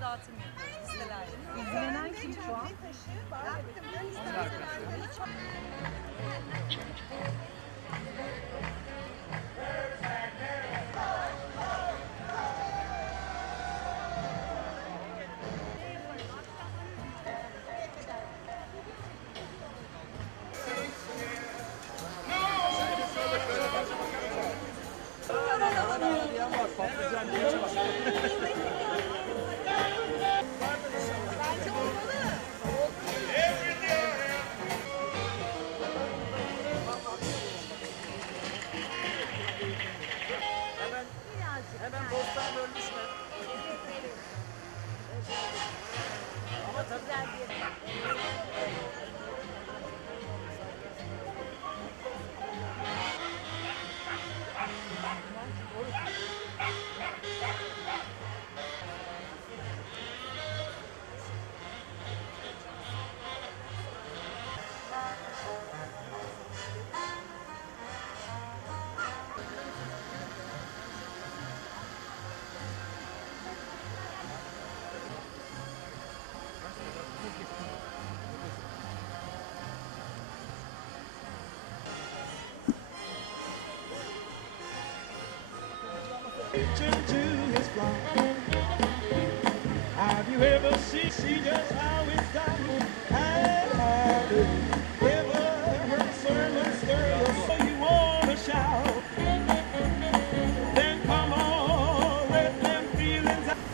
dağıtım yapıyoruz listelerle. İlgilenen kim şu an? Hemen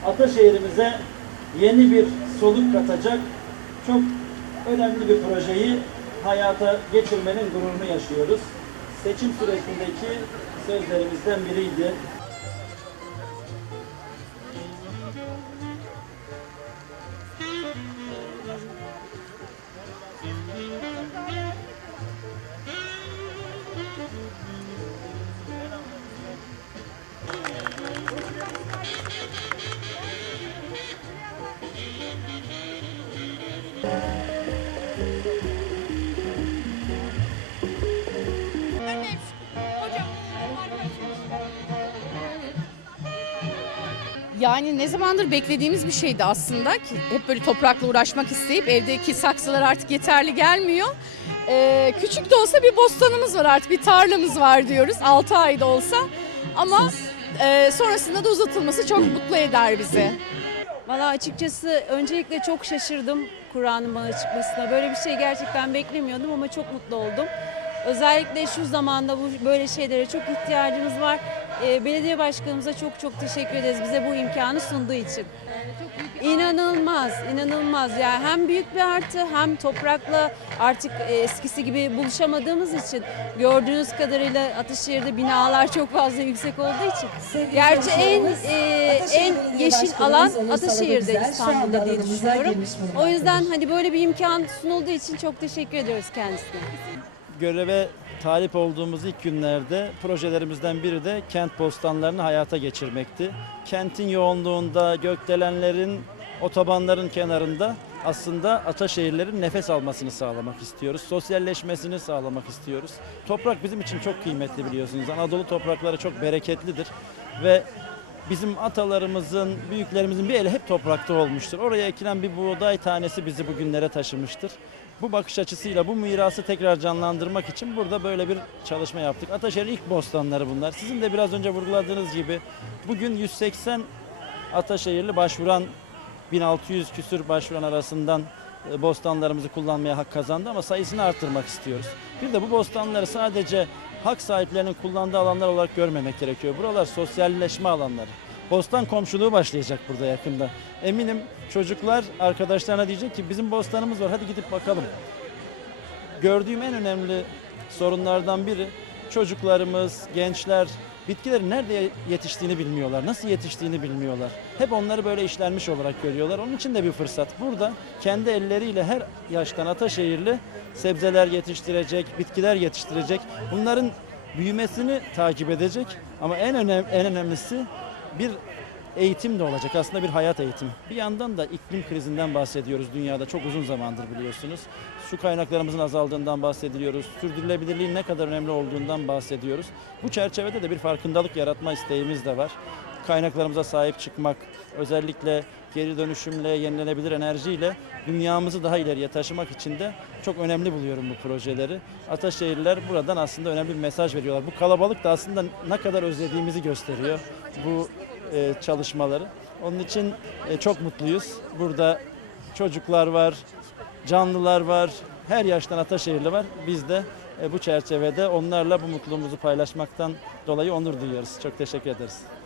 Ataşehir'imize yeni bir soluk katacak çok önemli bir projeyi hayata geçirmenin gururunu yaşıyoruz. Seçim sürecindeki sözlerimizden biriydi. Yani ne zamandır beklediğimiz bir şeydi aslında hep böyle toprakla uğraşmak isteyip evdeki saksılar artık yeterli gelmiyor. Ee, küçük de olsa bir bostanımız var artık bir tarlamız var diyoruz 6 ayda olsa ama e, sonrasında da uzatılması çok mutlu eder bizi. Valla açıkçası öncelikle çok şaşırdım Kur'an'ın bana çıkmasına. Böyle bir şey gerçekten beklemiyordum ama çok mutlu oldum. Özellikle şu zamanda bu böyle şeylere çok ihtiyacımız var. Ee, belediye başkanımıza çok çok teşekkür ederiz bize bu imkanı sunduğu için. İnanılmaz, inanılmaz. Yani hem büyük bir artı hem toprakla artık e, eskisi gibi buluşamadığımız için gördüğünüz kadarıyla Ataşehir'de binalar çok fazla yüksek olduğu için. Gerçi en e, en yeşil alan Ataşehir'de İstanbul'da diye düşünüyorum. O yüzden hani böyle bir imkan sunulduğu için çok teşekkür ediyoruz kendisine. Göreve talip olduğumuz ilk günlerde projelerimizden biri de kent postanlarını hayata geçirmekti. Kentin yoğunluğunda, gökdelenlerin, otobanların kenarında aslında Ataşehirlerin nefes almasını sağlamak istiyoruz. Sosyalleşmesini sağlamak istiyoruz. Toprak bizim için çok kıymetli biliyorsunuz. Anadolu toprakları çok bereketlidir ve bizim atalarımızın, büyüklerimizin bir eli hep toprakta olmuştur. Oraya ekilen bir buğday tanesi bizi bugünlere taşımıştır. Bu bakış açısıyla bu mirası tekrar canlandırmak için burada böyle bir çalışma yaptık. Ataşehir'in ilk bostanları bunlar. Sizin de biraz önce vurguladığınız gibi bugün 180 Ataşehirli başvuran 1600 küsür başvuran arasından e, bostanlarımızı kullanmaya hak kazandı ama sayısını arttırmak istiyoruz. Bir de bu bostanları sadece hak sahiplerinin kullandığı alanlar olarak görmemek gerekiyor. Buralar sosyalleşme alanları. Bostan komşuluğu başlayacak burada yakında. Eminim çocuklar arkadaşlarına diyecek ki bizim bostanımız var hadi gidip bakalım. Gördüğüm en önemli sorunlardan biri çocuklarımız, gençler bitkilerin nerede yetiştiğini bilmiyorlar, nasıl yetiştiğini bilmiyorlar. Hep onları böyle işlenmiş olarak görüyorlar. Onun için de bir fırsat. Burada kendi elleriyle her yaştan Ataşehirli sebzeler yetiştirecek, bitkiler yetiştirecek. Bunların büyümesini takip edecek ama en önem en önemlisi bir eğitim de olacak. Aslında bir hayat eğitimi. Bir yandan da iklim krizinden bahsediyoruz dünyada çok uzun zamandır biliyorsunuz. Su kaynaklarımızın azaldığından bahsediyoruz. Sürdürülebilirliğin ne kadar önemli olduğundan bahsediyoruz. Bu çerçevede de bir farkındalık yaratma isteğimiz de var. Kaynaklarımıza sahip çıkmak, özellikle geri dönüşümle, yenilenebilir enerjiyle dünyamızı daha ileriye taşımak için de çok önemli buluyorum bu projeleri. Ataşehirliler buradan aslında önemli bir mesaj veriyorlar. Bu kalabalık da aslında ne kadar özlediğimizi gösteriyor bu e, çalışmaları. Onun için e, çok mutluyuz. Burada çocuklar var, canlılar var, her yaştan Ataşehirli var. Biz de e, bu çerçevede onlarla bu mutluluğumuzu paylaşmaktan dolayı onur duyuyoruz. Çok teşekkür ederiz.